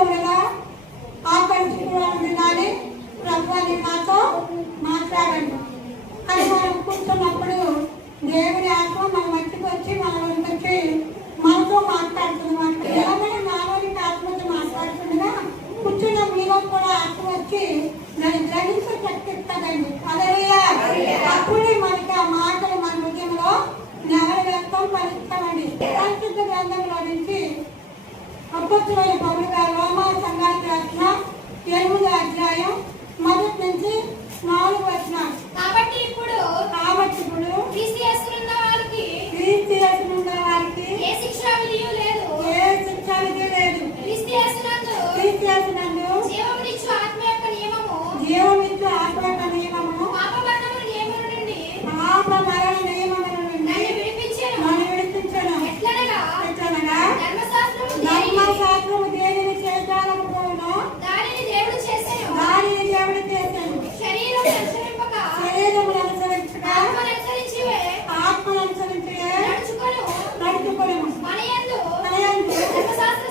క్రైస్తవులుగా ఆకర్షించుకోవడం వినాలి. ప్రభుత్వాన్ని మాతో మాట్లాడండి అని మనం కూర్చున్నప్పుడు దేవుని ఆత్మ మన మట్టికి వచ్చి మన వచ్చి మనతో మాట్లాడుతున్నమాట. ఎవరైనా నాలోనికి ఆత్మతో మాట్లాడుతుండగా కూర్చున్న మీలో కూడా ఆత్మ వచ్చి నన్ను గ్రహించే శక్తి ఇస్తుందండి. అప్పుడే మనకి ఆ మాటలు మన హృదయంలో నెరవేర్తం ఫలిస్తామండి. పరిశుద్ధ గ్రంథంలో నుంచి అపొస్తలుడైన పౌలు గారు రోమా సంఘానికి రాసిన 8వ అధ్యాయం 1 నుంచి 4 వచనాలు. కాబట్టి ఇప్పుడు క్రీస్తు యేసునందు ఉన్న వారికి ఏ శిక్షా విధియు లేదు. క్రీస్తు యేసునందు జీవమునిచ్చు ఆత్మ యొక్క నియమము పాప మరణ నియమము నుండి నన్ను విడిపించెను. ఎట్లనగా ధర్మశాస్త్రము దేనిని చేయాలనుకోనో దానిని దేవుడు చేసెను. శరీరము అనుసరింపక ఆత్మను అనుసరించి నడుచుకొను. మనయందు ధర్మశాస్త్ర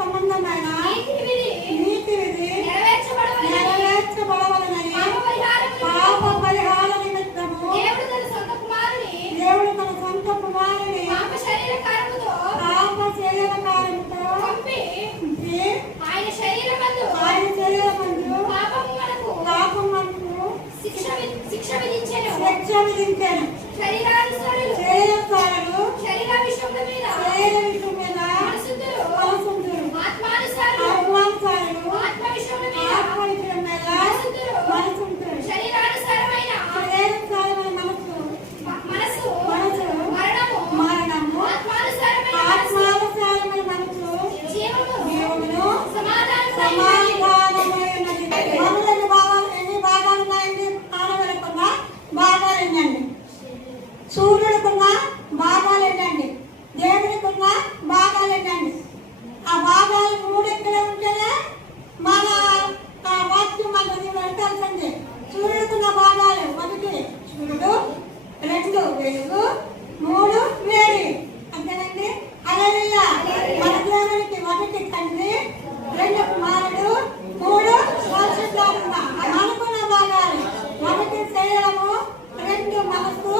సంబంధమైన నీతి విధి నెరవేర్చబడవలెనని పాప పరిహార నిమిత్తము దేవుడు తన సొంత కుమారుని పాప శరీర కార్యముతో పంపి ఆయన శరీరమందు పాపము మనకు శిక్ష విధించెను. శరీరానుసారులు శరీర విషయముల మీద మనసుందురు. ఆత్మానుసారులు ఆత్మ విషయముల మీద మనసుందురు. శరీరానుసారమైన మనసు మరణము, ఆత్మానుసారమైన మనసు జీవమును సమాధానమైనది. ఎన్ని భాగాలు ఉన్నాయండి? ఆడవలకున్న భాగాలు ఏంటండి? సూర్యుడికున్న భాగాలు ఏంటండి? దేవుడికున్న భాగాలు ఏంటండి? ఆ భాగాలు 3 ఎక్కడ ఉంటేనే మన వాక్యం మన తెలిసింది. సూర్యుడికున్న భాగాలు 1 సూర్యుడు, 2 వెలుగు, 3 వేడి. అంతేనండి. హల్లెలూయా. మన దేవునికి 1 తండ్రి, 2 కుమారుడు, 3 పరిశుద్ధాత్మ. అనుకున్న భాగాలు 1 శరీరము, 2 మనసు,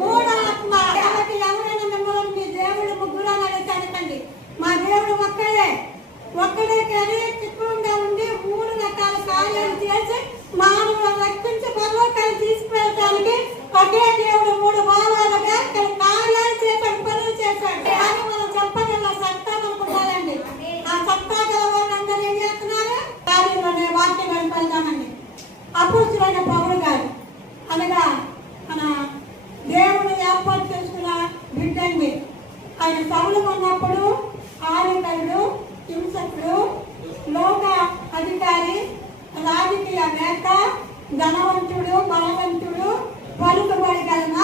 3 ఆత్మ. కాబట్టి ఎవరైనా మిమ్మల్ని మీ దేవుడు ముగ్గురు అని అడగండి. మా దేవుడు ఒక్కడే కానీ చిక్కుగా ఉండి 3 రకాల కార్యాలు చేసి మానవులను రక్షించి పరలోకాన్ని తీసుకువెళ్ళడానికి ఒకే దేవుడు 3 భావాలుగా కార్యాలు చేశాడు, పనులు చేశాడు. కానీ మనం చెప్పగల సత్తా మనకు ఉండాలండి. ఆ సత్తా గల వాళ్ళందరూ ఏం చేస్తున్నారు? కార్యంలోనే వాక్యం వెళ్ళిపోదామండి. అపొస్తలుడైన పౌలు గారు అనగా మన దేవుడు ఏర్పాటు చేసుకున్న బిడ్డండి. ఆయన సభలు ఉన్నప్పుడు ఆరోగ్యుడు, హింసకుడు, లోక అధికారి, రాజకీయవేత్త, ధనవంతుడు, బలవంతుడు, పలుకుబడగలిగిన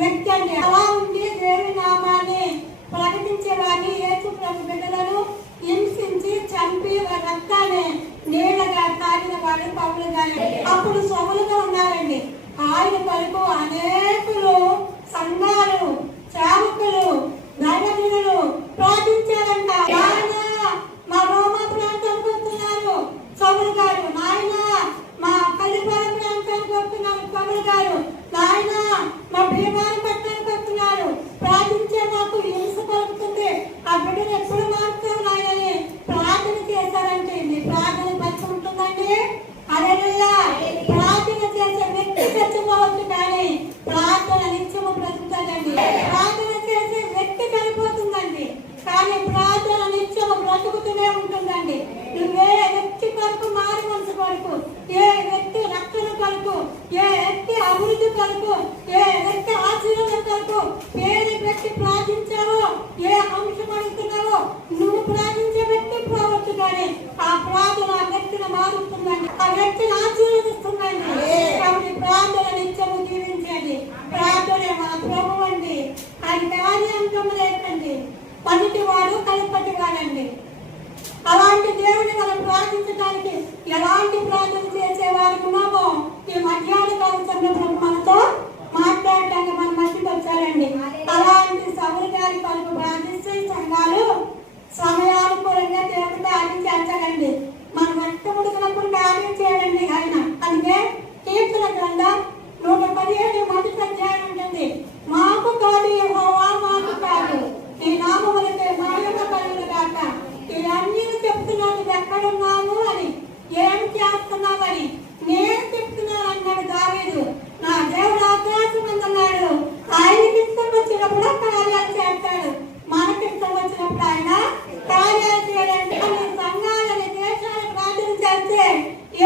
వ్యక్తి అండి. అలా ఉండి దేవుని నామాన్ని ప్రకటించేవాడిని యేసు ప్రభు బిడ్డలను హింసించి చంపి రక్తాన్ని నీళ్ళగా తాగిన వాడు పౌలు గారు. అప్పుడు సభలుగా ఉన్నారండి. ఆయన కొరకు అనేకులు సంఘాలు, సేవకులు, దైవజనులు ప్రార్థించారంట. ఆయన మా రోమా ప్రాంతానికి వస్తున్నారు పౌలు గారు. నాయన మా పల్లిపాలెం ప్రాంతానికి వస్తున్నారు పౌలు గారు. నాయన మా భీమాని పట్టణానికి వస్తున్నారు. ప్రార్థించే నాకు హింస కలుగుతుంది. ఆ బిడ్డను ఎప్పుడు మారుతావు నాయనని ప్రార్థన చేశారంటే మీ ప్రార్థన పరిచి ఉంటుందండి. హల్లెలూయా. ప్రార్థన చేసే వ్యక్తి చచ్చిపోవచ్చు కానీ ప్రార్థన నిత్యము బ్రతుకుతుందండి. ప్రార్థన చేసే వ్యక్తి చనిపోతుందండి కానీ ప్రార్థన నిత్యము బ్రతుకుతూనే ఉంటుందండి. నువ్వే వ్యక్తి కొరకు మారు మనసు కొరకు, ఏ వ్యక్తి రక్షణ కొరకు, ఏ వ్యక్తి అభివృద్ధి కొరకు, ఏ వ్యక్తి ఆశీర్వాదం కొరకు ఏ వ్యక్తి ప్రార్థించావో, ఏ అంశం అడుగుతున్నావో నువ్వు ప్రార్థించే వ్యక్తి పోవచ్చు కానీ ఆ ప్రార్థన ఆ వ్యక్తిని మారుస్తుందండి, ఆ వ్యక్తిని ఆశీర్వదిస్తుందండి. కాబట్టి ప్రార్థన నిత్యము జీవించండి. ప్రార్థనే మన ప్రభు అండి. ఆయన కార్యాంశం లేకండి. పనిటివాడు కలిపటివాడండి. అలాంటి దేవుని మనం ప్రార్థించడానికి ఎలాంటి ప్రార్థన చేసేవారు ఉన్నామో ఈ మధ్యాహ్న కాల సమయంలో మనతో మాట్లాడటానికి మన మధ్యకి వచ్చారండి. అలాంటి సభలు గారి కొరకు ప్రార్థిస్తే సంఘాలు సమయానుకూలంగా చేస్తాడండి. మన రక్తం ఉడికినప్పుడు కార్యం చేయడండి ఆయన. అందుకే కీర్తన గ్రంథం 117 మొదటి అధ్యాయం ఉంటుంది. మాకు కాదు యెహోవా, మాకు కాదు ఈ నామములకే మహిమ కలుగును గాక. ఇవన్నీ చెప్తున్నాను ఎక్కడున్నాము అని, ఏం చేస్తున్నామని నేను చెప్తున్నాను అన్నాడు దావీదు. నా దేవుడు ఆకాశం అన్నాడు. ఆయనకి ఇష్టం వచ్చినప్పుడు కార్యాలు చేస్తాడు, మనకి ఇష్టం వచ్చినప్పుడు ఆయన కార్యాలు చేయడానికి. సంఘాలని దేశాలు ప్రార్థన చేస్తే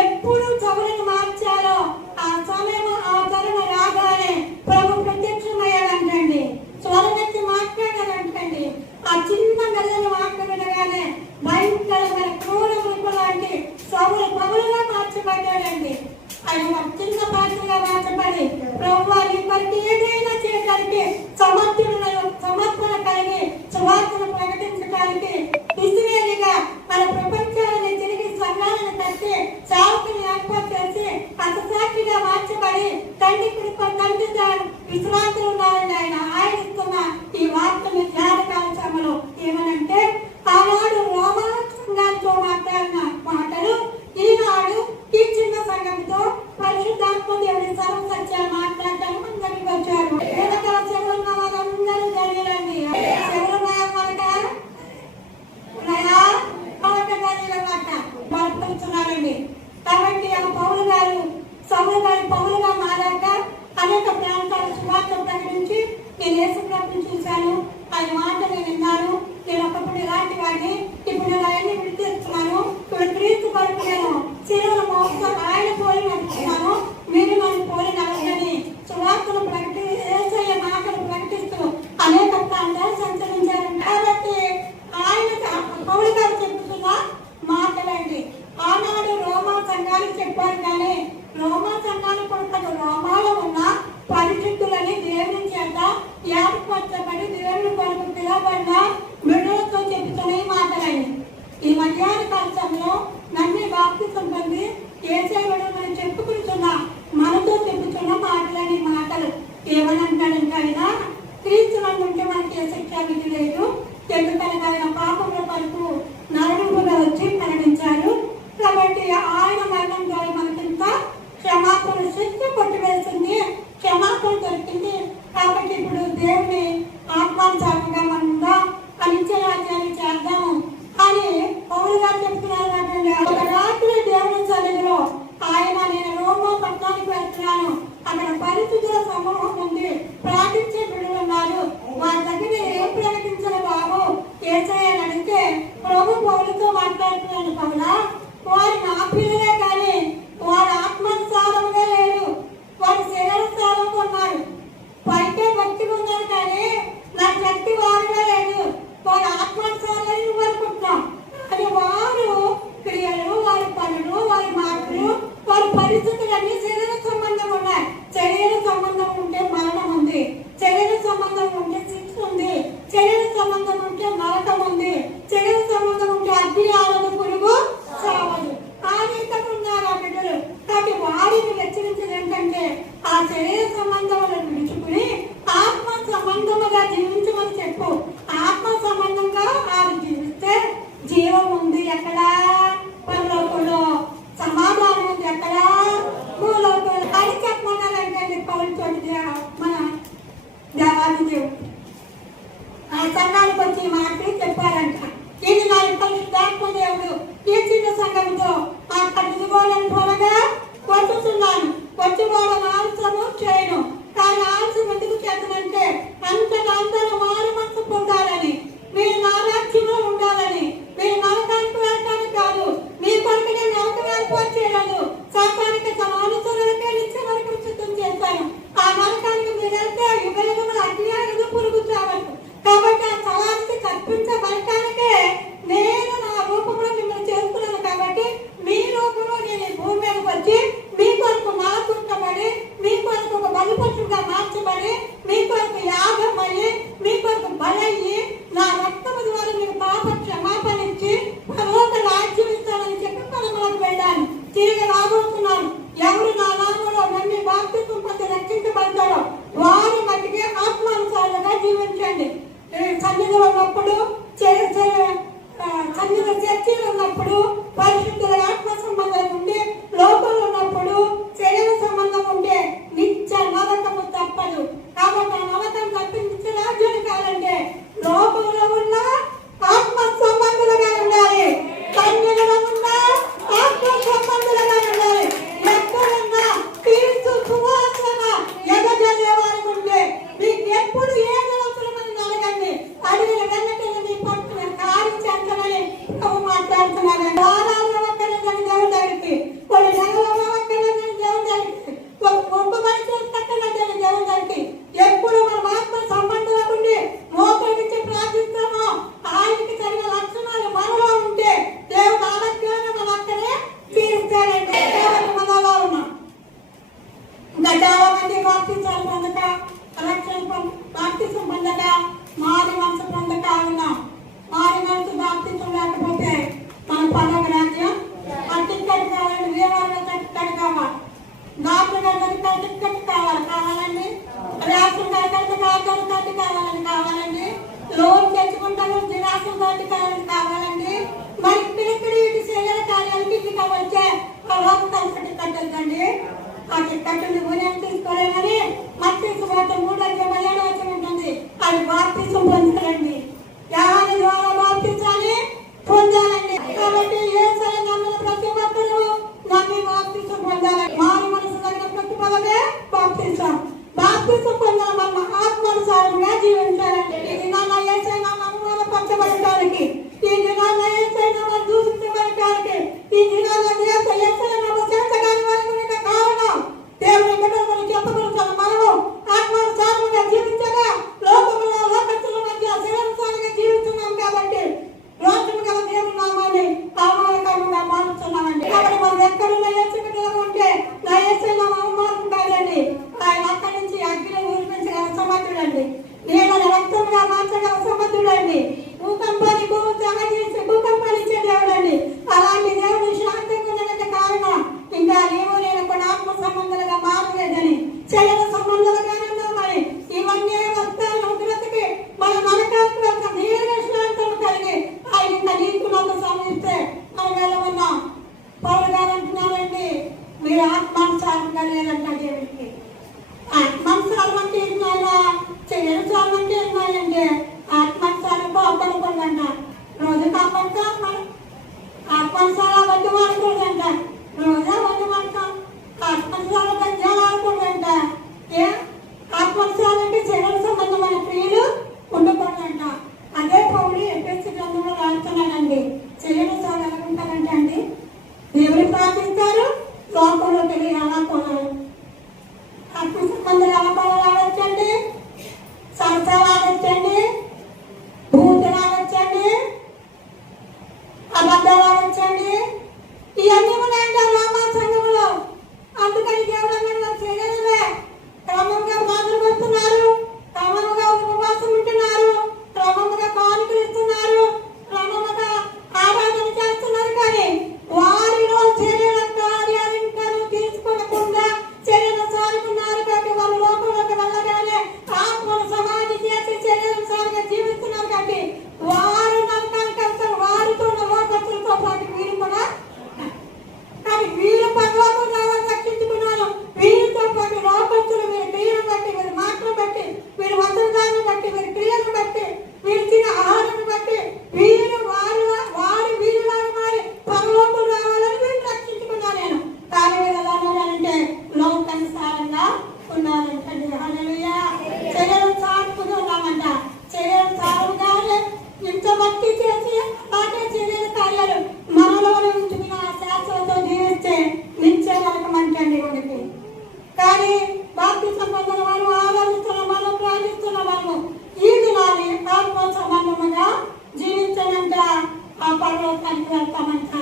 ఎప్పుడు సభలను మార్చాలో ఆ సమయం ఆ తరం రాగానే ప్రభు ప్రత్యక్షమయ్యాడంటండి. స్వరమెత్తి మాట్లాడాడంటండి. ఆ చిన్న మెల్లని మాట్లాడగానే భయంకరమైన క్రూర రూప లాంటి సభలు ప్రభులుగా మార్చబడ్డాడండి. ఆయన చిన్న పాత్రగా మార్చబడి ప్రభు నీ కొరకు ఏదైనా చేయడానికి సమర్పణ కలిగి సువార్తను ప్రకటించడానికి ఇస్రాయేలుగా మన ప్రపంచాన్ని తిరిగి సంఘాలను కట్టి సేవకులను ఏర్పాటు చేసి హతసాక్షిగా మార్చబడి తండ్రి విశ్రాంతులు ఉన్నారండి. ఆయన ఇస్తున్న ఈ వార్తను ధ్యానకాల సమయంలో ఏమనంటే ఆనాడు రోమా సంఘాలతో మాట్లాడిన మాటలు ఈనాడు ఈ చిన్న సంఘంతో పరిశుద్ధాత్మ దేవుడి సర్వ సత్యాలు మాట్లాడటానికి అందరికి వచ్చారు. వెనకాల చెవులు ఉన్న వాళ్ళందరూ జరిగిరండి. చెవులు బలపరుస్తున్నారండి. కాబట్టి పౌలు గారు పౌలుగా మారాక అనేక ప్రాంతాల సువార్త ప్రకటించి నేను యేసుప్రభుని చూశాను, ఆయన మాట నేను విన్నాను, నేను ఒకప్పుడు ఇలాంటి వాడిని, ఇప్పుడు నేను ఆయన్ని విడిచిస్తున్నాను, ఇప్పుడు క్రీస్తు కొరకు నేను శిలువను మోస్తాను, ఆయన పోలి నడుస్తున్నాను, మీరు నన్ను పోలి నడవని సువార్తను యేసయ్య మాటలు ప్రకటిస్తూ అనేక ప్రాంతాలు సంచరించారు. కాబట్టి ఆయన పౌలు గారు చెప్తున్న మాటలండి. ఆనాడు రోమా సంఘాలు చెప్పారు, కానీ రోమా సంఘాలు కొడుకు రోమాలో ఉన్న పరిశుద్ధులని దేవుని చేత ఏర్పరచబడి దేవుని కొరకు పిలవబడిన బిడ్డలతో చెబుతున్న ఈ మాటలండి. ఈ మధ్యాహ్న కాలంలో నమ్మి బాప్తిసం పొంది యేసయ్యను మనం చెప్పుకుంటున్న మనతో చెబుతున్న మాటలని మాటలు ఏమనంటాడంటే ఆయన క్రీస్తునందు ఉంటే మనకి ఏ శిక్ష విధి లేదు, ఎందుకనగా ఆయన పాపముల కొరకు నరరూపుగా వచ్చి మరణించారు. కాబట్టి ఆయన మరణం ద్వారా మనకింత క్షమాపణ శిక్ష కొట్టివేసింది, క్షమాపణ దొరికింది. కాబట్టి ఇప్పుడు దేవుని ఆత్మానుసారంగా మనం అనిత్యరాజ్యాన్ని చేద్దాము అని పౌలు గారు చెప్తున్నారు. ఒక రాత్రి దేవుని సన్నిధిలో ఆయన నేను రోమా పట్టణానికి వెళ్తున్నాను, అక్కడ పరిస్థితుల సమూహం ఉంది, ప్రార్థించే బిడ్డలు ఉన్నారు, వారి దగ్గర ఏం ప్రకటించిన బాబు యేసయ్య అని అడిగితే ప్రభు పౌలుతో మాట్లాడుతున్నాను, పౌలా వారి నా పిల్లలే కానీ వారి ఆత్మానుసారముగా లేరు, వారి శరీరానుసారంగా ఉన్నారు, పైకే భక్తిగా ఉన్నారు కానీ నా శక్తి వారిగా లేదు, వారి ఆత్మానుసారాన్ని వరకుంటున్నాం అని వారు క్రియలు, వారి పనులు, వారి మాటలు, వారి పరిస్థితులన్నీ శరీర సంబంధం ఉన్నాయి. శరీర సంబంధం ఉంటే మరణం ఉంది, శరీర సంబంధం ఉంటే శిక్ష ఉంది, శరీర సంబంధం ఉంటే నరకం ఉంది, శరీర సంబంధం ఉంటే అగ్ని ఆరదు, పురుగు చావదు. ఆ రీతిగా ఉన్నారు ఆ బిడ్డలు. కాబట్టి వారిని హెచ్చరించేది ఏంటంటే ఆ శరీర సంబంధములను విడుచుకుని ఆత్మ సంబంధముగా జీవించమని చెప్పు. ఆత్మ సంబంధంగా వారు జీవిస్తే జీవం ఉంది ఎక్కడ? పరలోకంలో. సమాధానం ఉంది ఎక్కడ? భూలోకంలో అని చెప్పమన్నారంటే పౌరుతో మన దేవాది దేవుడు ఆ సంఘానికి వచ్చి మాటలు చెప్పారంట. ఇది నా పరిశుద్ధాత్మ దేవుడు ఈ చిన్న సంఘంతో ఆ కట్టుకోవాలని త్వరగా వచ్చుతున్నాను, వచ్చి వాళ్ళని ఆలస్యము చేయను. కానీ ఆలస్యం ఎందుకు చేతనంటే అంతకంతను వారి మనసు పొందాలని, మీరు నా రాజ్యంలో ఉండాలని, మీరు నరకానికి వెళ్ళడానికి కాదు, మీ కొరకు నేను నరకం ఏర్పాటు చేయలేదు, శాతానికి తన అనుసరులకే నిత్య వరకు సిద్ధం చేశాను. ఆ నరకానికి మీరు వెళ్తే యుగయుగములు అజ్ఞానులు పురుగు చావరు. కాబట్టి ఆ స్థలానికి కల్పించబడటానికే నేను నా రూపంలో మిమ్మల్ని చేసుకున్నాను. కాబట్టి మీ రూపంలో నేను ఈ భూమి మీదకి వచ్చి మీ కొరకు నా చుట్టబడి మీ కొరకు ఒక బలి అన్ని చర్చలు ఉన్నప్పుడు, పరిశుద్ధుల ఆత్మ సంబంధం ఉంటే, లోకంలో ఉన్నప్పుడు శరీర సంబంధం ఉంటే నిత్య నరకము తప్పదు. కాబట్టి ఆ నరకం తప్పి నిత్య రాజ్యం కావాలంటే లోకంలో ఉన్న ఆత్మ సంబంధులుగా ఉండాలి. కన్యలుగా ఉన్న ఆత్మ సంబంధులుగా ఉండాలి. ఎక్కడున్నా క్రీస్తు సువాసన ఎదజల్లేవారు ఉంటే మీకు ఎప్పుడు ఏది అవసరమని అడగండి. అడిగిన వెంటనే మీ పట్టున కాడి చేస్తానని మాట్లాడుతున్నాను. వారాలు ఒక్కరిని దేవుని దగ్గరికి, కొన్ని నెలలు ఒక్కరిని దేవుని దగ్గరికి, ఒక్క మనిషి ఒక్కరిని దేవుని దగ్గరికి ఎప్పుడు మనం ఆత్మ సంబంధంలో ఉండి మోకరించి ప్రార్థిస్తామో ఆయనకి తగిన లక్షణాలు మనలో ఉంటే దేవుడు ఆరోగ్యాన్ని మన అక్కడే తీరుస్తాడండి. దేవుని మనలో ఉన్నాం. ఇంకా చాలా మంది బాప్తిసాలు పొందక, బాప్తిసం పొందక, మారి మనసు పొందక ఉన్నాం. మారి మనసు బాప్తిసం లేకపోతే మన పదవ రాజ్యం టిక్కెట్ కావాలండి. వీరవాళ్ళ టిక్కెట్ కావాలి, డాక్టర్ గారి టిక్కెట్ కావాలండి, రేషన్ కార్డు కావాలండి, లోన్ తెచ్చుకుంటాను రేషన్ కార్డు కావాలండి. మరి ఇక్కడ ఇటు శరీర కార్యాలకి ఇట్లా వచ్చే టిక్కెట్ వద్దండి. ఆ టిక్కెట్ ఊరేం తీసుకోలేమని మత్స్యపోతే 3:17 వచ్చి ఉంటుంది. అది బాప్తిసం పొందాలండి. ఎవరి ద్వారా బాప్తిసాన్ని పొందాలండి. కాబట్టి ఏ సరే నమ్మిన ప్రతి ఒక్కరూ నమ్మి బాప్తిసం పొందాలండి. మారు మనసు తగిన ప్రతిఫలమే బాప్తిసం. బాప్తిసం పొందాలి, మన ఆత్మానుసారంగా జీవించాలండి. ఈ దినాల్లో ఏసైనా నమ్మకాలు పంచబడటానికి, ఈ దినాల్లో ఏసైనా దూషించబడటానికి, ఈ దినాల్లో ఏసైనా చేతగాని వారికి కారణం దేవుని బిడ్డలు మనం చెప్పగలుగుతాను. మనము ఆత్మానుసారంగా జీవించగా లోకంలో లోకస్తుల మధ్య శరీరానుసారంగా జీవిస్తున్నాం. కాబట్టి లోకం గల దేవుని నామాన్ని అవమానకరంగా మారుతున్నామండి. కాబట్టి మనం ఎక్కడున్న యేసు బిడ్డలు ఉంటే నా యేసైనా అవమానం కాదండి. ఆయన అక్కడి నుంచి అగ్ని ఊరిపించగల సమర్థుడండి, నీళ్ళని రక్తంగా మార్చగల సమర్థుడండి, భూకంపాన్ని భూకంపాన్ని ఇచ్చే దేవుడండి. అలాంటి దేవుని శాంతంగా ఉండడానికి కారణం ఇంకా నీవు నేను కూడా ఆత్మ సంబంధాలుగా మారలేదని, శరీర సంబంధాలుగానే ఉన్నామని, ఇవన్నీ వస్తాయి ఉగ్రతకి మన నరకాత్మ యొక్క దీర్ఘశాంతం కలిగి ఆయన ఇంకా నీకున్నంత సమయిస్తే మనం వెళ్ళమన్నాం. పౌరు గారు అంటున్నారండి, మీరు ఆత్మానుసారంగా లేదంట దేవుడికి. ఆత్మానుసారం అంటే ఏంటన్నా, శరీరసారం అంటే ఏంటంటే ఆత్మానుసారం కోపడకూడదంట, రోజు కాపాడుతాం. ఆత్మానుసారం వడ్డీ వాడకూడదంట, రోజా వడ్డీ వాడతాం. ఆత్మానుసారం గంజాలు ఆడకూడదంట. ఏ ఆత్మానుసారం అంటే శరీర సంబంధమైన క్రియలు ఉండకూడదంట. అదే పౌరుడు ఎఫెసీ గ్రంథంలో రాస్తున్నాడండి. శరీరసారం ఎలా ఉంటారంటే అండి, దేవుని ప్రార్థిస్తారు, లోకంలో తెలియ ఎలా పోవాలి, ఆత్మ సంబంధాలు ఎలా పోవాలి ఆడొచ్చండి, సంసారం ఆడొచ్చండి, భూతులు ఆడొచ్చండి, అబద్ధాలు ఆడొచ్చండి. ఇవన్నీ ఉన్నాయండి రోమా సంఘంలో. అందుకని దేవుడు అన్నాడు, శరీరమే క్రమంగా బాధలు పడుతున్నారు, క్రమంగా ఉపవాసం ఉంటున్నారు, క్రమంగా కానుకలు ఇస్తున్నారు, క్రమంగా ఆరాధన చేస్తున్నారు. కానీ వారిలో శరీర కార్యాలు ఇంకా తీసుకోకుండా శరీర సారుకున్నారు. కాబట్టి వాళ్ళు లోపంలోకి వెళ్ళగానే ఆత్మను సమాధి చేసి శరీరం సారిగా జీవిస్తున్నారు. కాబట్టి వారు నరకానికి వెళ్తారు. వారితో ఉన్న లోకస్తులతో పాటు వీరు కూడా, కానీ వీరు పరలోకం రావాలని రక్షించుకున్నారు. వీరితో పాటు లోకస్తులు వీరి క్రియను బట్టి, వీరి మాటలు బట్టి, వీరి వస్త్రదాన్ని బట్టి, వీరి క్రియను బట్టి, వీరి తినే ఆహారాన్ని బట్టి వీరు వారి వీరులాగా మారి పరలోకం రావాలని వీరు రక్షించుకున్నారు. నేను కానీ వీరు ఎలా ఉన్నారంటే లోకానుసారంగా ఉన్నారంటండి. హల్లెలూయా. శరీరం సాగుతూ ఉన్నామంట. శరీరం సాగుగానే ఇంత భక్తి చేసి అలాగే శరీర కార్యాలు మనలోనే ఉంచుకున్న శాస్త్రంతో జీవిస్తే నిత్య నరకం అంటండి వాడికి. కానీ బాప్తిసం పొందిన వారు, ఆరాధిస్తున్న మనం, ప్రార్థిస్తున్న మనము ఈ దినాన్ని ఆత్మ సంబంధముగా జీవించనంట ఆ పరలోకానికి వెళ్తామంట.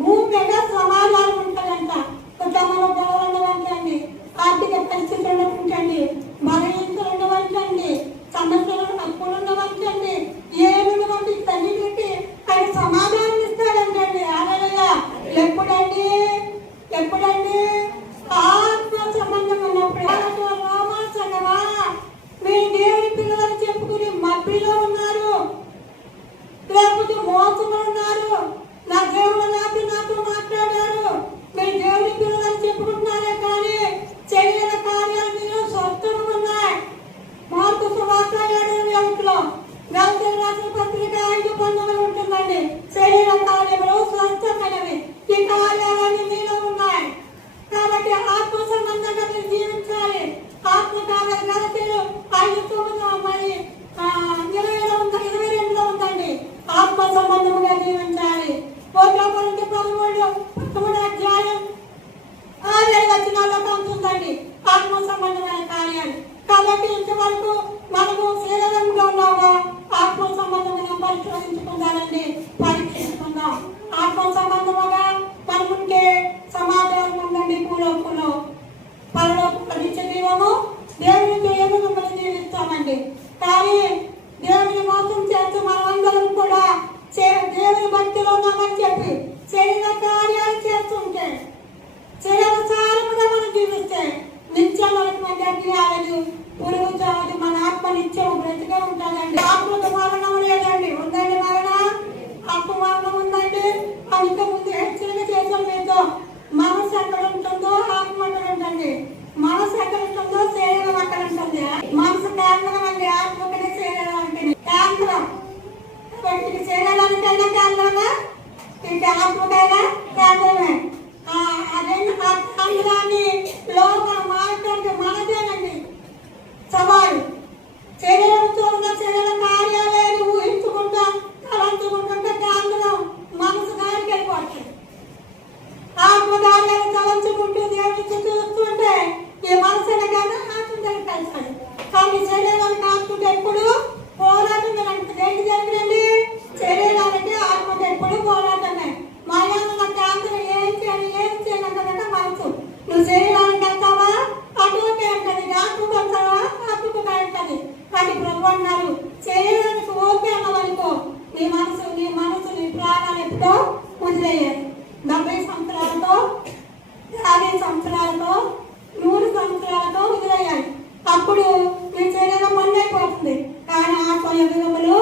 భూమి మీద సమాధానం ఉంటుందంట. కుటుంబంలో గొడవలు ఉండవంటండి, ఆర్థిక పరిస్థితులు ఉండవంటండి, బలహీనతలు ఉండవంటండి, సమస్యలు అప్పులు ఉండవంటండి, ఏమి ఉండవంటి తల్లికి ఆయన సమాధానం ఇస్తాడంటండి. హల్లెలూయా. ఎప్పుడండి ఆత్మ సంబంధం ఉన్నప్పుడు. రోమా సంఘమా, మీరు దేవుని పిల్లలని చెప్పుకుని మబ్బిలో ఉన్నారు, లేకపోతే మోసంలో ఉన్నారు, ఆత్మకార్యాలు గలతీయులు 5:9 మరి 22లో ఉందండి. ఆత్మ సంబంధముగా జీవించాలి. 1 కొరింథీ 13 అధ్యాయం 6 వచనాల్లో ఉంటుందండి ఆత్మ సంబంధమైన కార్యాలు. కాబట్టి ఇంతవరకు మనము శరీరంలో ఉన్నామా, ఆత్మ సంబంధమైన పరిశోధించుకుందామండి, పరీక్షించుకుందాం. ఆత్మ సంబంధముగా మనముంటే సమాధానం ఉందండి. పూలోకులో పరలోక నిత్య జీవము దేవునితో ఏమని జీవిస్తామండి. కానీ దేవుని మోసం చేస్తూ మనమందరం కూడా దేవుని భక్తిలో ఉన్నామని చెప్పి శరీర కార్యాలు చేస్తుంటే, శరీరానుసారముగా మనం జీవిస్తే నిత్యమైనటువంటి అజ్ఞానాలు పురుగు చావదు, మన ఆత్మ నిత్యం బ్రతిగా ఉంటుందండి. ఆత్మకు మరణం లేదండి. ఉందండి మరణ, ఆత్మ మరణం ఉందండి. అందుకే ముందు హెచ్చరిక చేసాం మీతో. మనసు ఎక్కడ ఉంటుందో ఆత్మ అక్కడ ఉంటుంది. మనసు ఎక్కడ ఉంటుందో శరీరం అక్కడ ఉంటుంది. మనసు కేంద్రం అండి, ఆత్మకనే శరీరం అంటే కేంద్రం. వీటికి శరీరానికైనా కేంద్రమే, ఇంకా ఆత్మకైనా కేంద్రమే. అదే ఆ కేంద్రాన్ని లోపల మార్గంటే మనదేనండి సవాలు. శరీరంతో ఉన్న శరీర కార్యాలను ఊహించుకుంటా తలంచుకుంటుంటే కేంద్రం మనసు దానికి వెళ్ళిపోతుంది. ఆత్మకార్యాలు తలంచుకుంటూ దేవుని చూస్తుంటే ఈ మనసుని కానీ ఆత్మని కలిసాడు. కానీ శరీరానికి ఆత్మకి ఎప్పుడు పోరాటం ఏంటి జరిగిందండి? శరీరానికి ఆత్మకి ఎప్పుడు పోరాటమే. మర్యాద కేంద్రం ఏం చేయాలంటే మనసు. నువ్వు శరీరానికి వెళ్తావా, అటువైపు వెళ్తుంది. ఆత్మకు వెళ్తావా, ఆత్మకు వెళ్తుంది. కానీ ప్రభు అన్నారు, శరీరానికి ఓకే అన్నవనుకో నీ మనసు నీ ప్రాణాలు ఎప్పుడో వదిలేయాలి. 70 సంవత్సరాలతో 50 సంవత్సరాలతో 100 సంవత్సరాలతో వదిలేయాలి. అప్పుడు నీ శరీరం మళ్ళీ అయిపోతుంది. కానీ ఆత్మ యుగములు